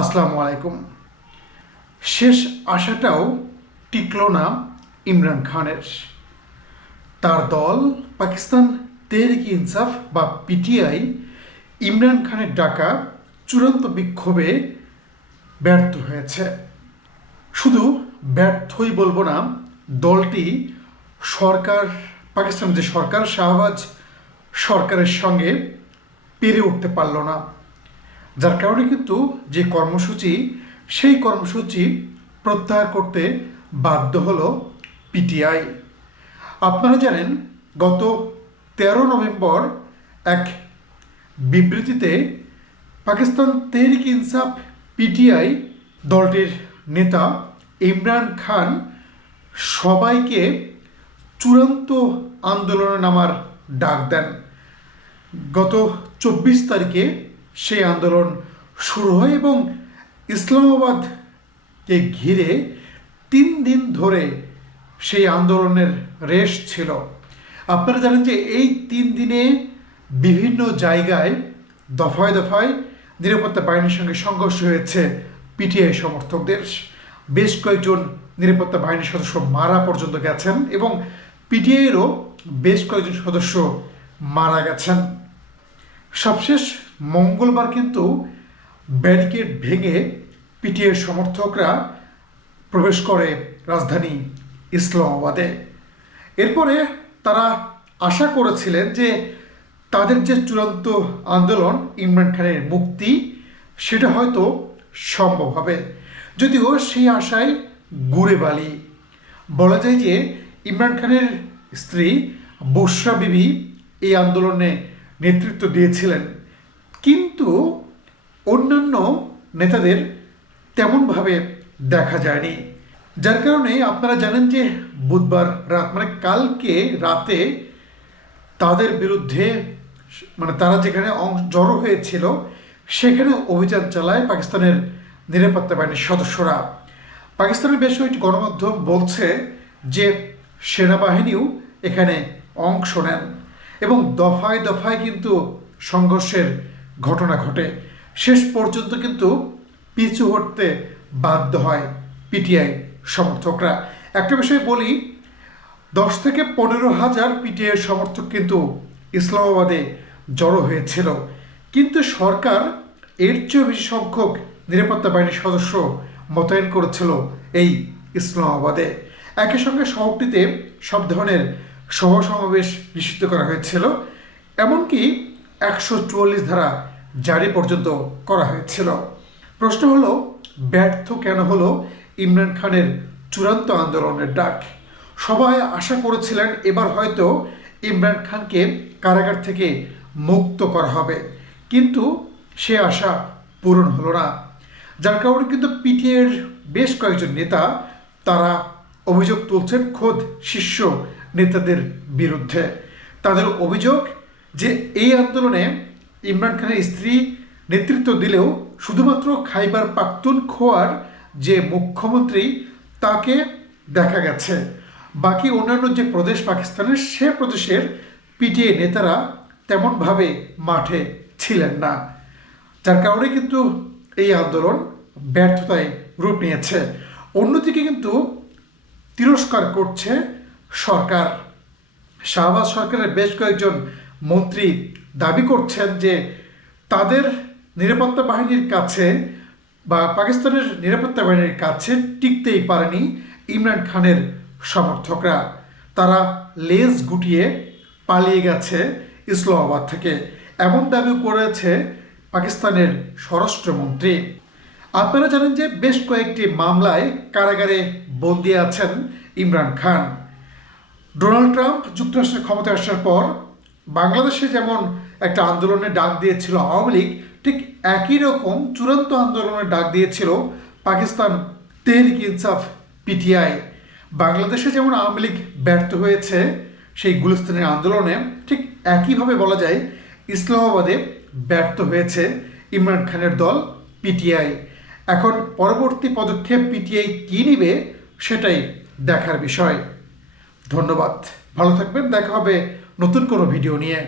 আসসালামু আলাইকুম। শেষ আশাটাও টিকল না ইমরান খানের। তার দল পাকিস্তান তেহরিক ইনসাফ বা পিটিআই ইমরান খানের ডাকা চূড়ান্ত বিক্ষোভে ব্যর্থ হয়েছে। শুধু ব্যর্থই বলব না, দলটি সরকার পাকিস্তান যে সরকার শাহবাজ সরকারের সঙ্গে পেরে উঠতে পারল না। যার কারণে কিন্তু যে কর্মসূচি, সেই কর্মসূচি প্রত্যাহার করতে বাধ্য হলো পিটিআই আপনারা জানেন, গত তেরো নভেম্বর এক বিবৃতিতে পাকিস্তান তেহরিক ইনসাফ পিটিআই দলটির নেতা ইমরান খান সবাইকে চূড়ান্ত আন্দোলনে নামার ডাক দেন। গত চব্বিশ তারিখে সেই আন্দোলন শুরু হয় এবং ইসলামাবাদকে ঘিরে তিন দিন ধরে সেই আন্দোলনের রেশ ছিল। আপনারা জানেন যে এই তিন দিনে বিভিন্ন জায়গায় দফায় দফায় নিরাপত্তা বাহিনীর সঙ্গে সংঘর্ষ হয়েছে পিটিআই সমর্থকদের। বেশ কয়েকজন নিরাপত্তা বাহিনীর সদস্য মারা পর্যন্ত গেছেন এবং পিটিআইয়েরও বেশ কয়েকজন সদস্য মারা গেছেন। সবশেষ মঙ্গলবার কিন্তু ব্যারিকেড ভেঙে পিটিআই সমর্থকরা প্রবেশ করে রাজধানী ইসলামাবাদে। এরপরে তারা আশা করেছিলেন যে তাদের যে চূড়ান্ত আন্দোলন ইমরান খানের মুক্তি, সেটা হয়তো সম্ভব হবে। যদিও সেই আশায় গুড়ে বালি। বলা যায় যে ইমরান খানের স্ত্রী বসরা বিবি এই আন্দোলনে নেতৃত্ব দিয়েছিলেন। কিন্তু অন্যান্য নেতাদের তেমনভাবে দেখা যায়নি। যার কারণে আপনারা জানেন যে বুধবার রাত মানে কালকে রাতে তাদের বিরুদ্ধে মানে তারা যেখানে জড়ো হয়েছিল, সেখানে অভিযান চালায় পাকিস্তানের নিরাপত্তা বাহিনীর সদস্যরা। পাকিস্তানের বেশ কয়েকটি গণমাধ্যম বলছে যে সেনাবাহিনীও এখানে অংশ নেন এবং দফায় দফায় কিন্তু সংঘর্ষের ঘটনা ঘটে। শেষ পর্যন্ত কিন্তু পিছু হটতে বাধ্য হয় পিটিআই সমর্থকরা। একটা বিষয় বলি, দশ থেকে পনেরো হাজার পিটিআই সমর্থক কিন্তু ইসলামাবাদে জড়ো হয়েছিল। কিন্তু সরকার এর চেয়েও বেশি সংখ্যক নিরাপত্তা বাহিনীর সদস্য মোতায়েন করেছিল এই ইসলামাবাদে। একই সঙ্গে শহরটিতে সব ধরনের সভা সমাবেশ নিষিদ্ধ করা হয়েছিল। এমনকি একশো চুয়াল্লিশ ধারা জারি পর্যন্ত করা হয়েছিল। প্রশ্ন হলো, ব্যর্থ কেন হলো ইমরান খানের চূড়ান্ত আন্দোলনের ডাক? সবাই আশা করেছিলেন এবার হয়তো ইমরান খানকে কারাগার থেকে মুক্ত করা হবে। কিন্তু সে আশা পূরণ হলো না। যার কারণে কিন্তু পিটিএর বেশ কয়েকজন নেতা তারা অভিযোগ তুলছেন খোদ শীর্ষ নেতাদের বিরুদ্ধে। তাদের অভিযোগ যে এই আন্দোলনে ইমরান খানের স্ত্রী নেতৃত্ব দিলেও শুধুমাত্র খাইবার পাখতুন খোয়ার যে মুখ্যমন্ত্রী, তাকে দেখা গেছে। বাকি অন্যান্য যে প্রদেশ পাকিস্তানের, সে প্রদেশের পিটিএ নেতারা তেমনভাবে মাঠে ছিলেন না। যার কারণে কিন্তু এই আন্দোলন ব্যর্থতায় রূপ নিয়েছে। অন্যদিকে কিন্তু তিরস্কার করছে সরকার। শাহবাজ সরকারের বেশ কয়েকজন মন্ত্রী দাবি করছেন যে তাদের নিরাপত্তা বাহিনীর কাছে বা পাকিস্তানের নিরাপত্তা বাহিনীর কাছে টিকতেই পারেনি ইমরান খানের সমর্থকরা। তারা লেজ গুটিয়ে পালিয়ে গেছে ইসলামাবাদ থেকে। এমন দাবি করেছে পাকিস্তানের স্বরাষ্ট্রমন্ত্রী। আপনারা জানেন যে বেশ কয়েকটি মামলায় কারাগারে বন্দি আছেন ইমরান খান। ডোনাল্ড ট্রাম্প যুক্তরাষ্ট্রের ক্ষমতায় আসার পর বাংলাদেশে যেমন একটা আন্দোলনের ডাক দিয়েছিল আওয়ামী লীগ, ঠিক একই রকম চূড়ান্ত আন্দোলনের ডাক দিয়েছিল পাকিস্তান তেহরিক ইনসাফ, পিটিআই। বাংলাদেশে যেমন আওয়ামী লীগ ব্যর্থ হয়েছে সেই গুলিস্তানের আন্দোলনে, ঠিক একইভাবে বলা যায় ইসলামাবাদে ব্যর্থ হয়েছে ইমরান খানের দল, পিটিআই। এখন পরবর্তী পদক্ষেপ পিটিআই কী নিবে সেটাই দেখার বিষয়। ধন্যবাদ। ভালো থাকবেন, দেখা হবে নতুন কোনো ভিডিও নিয়ে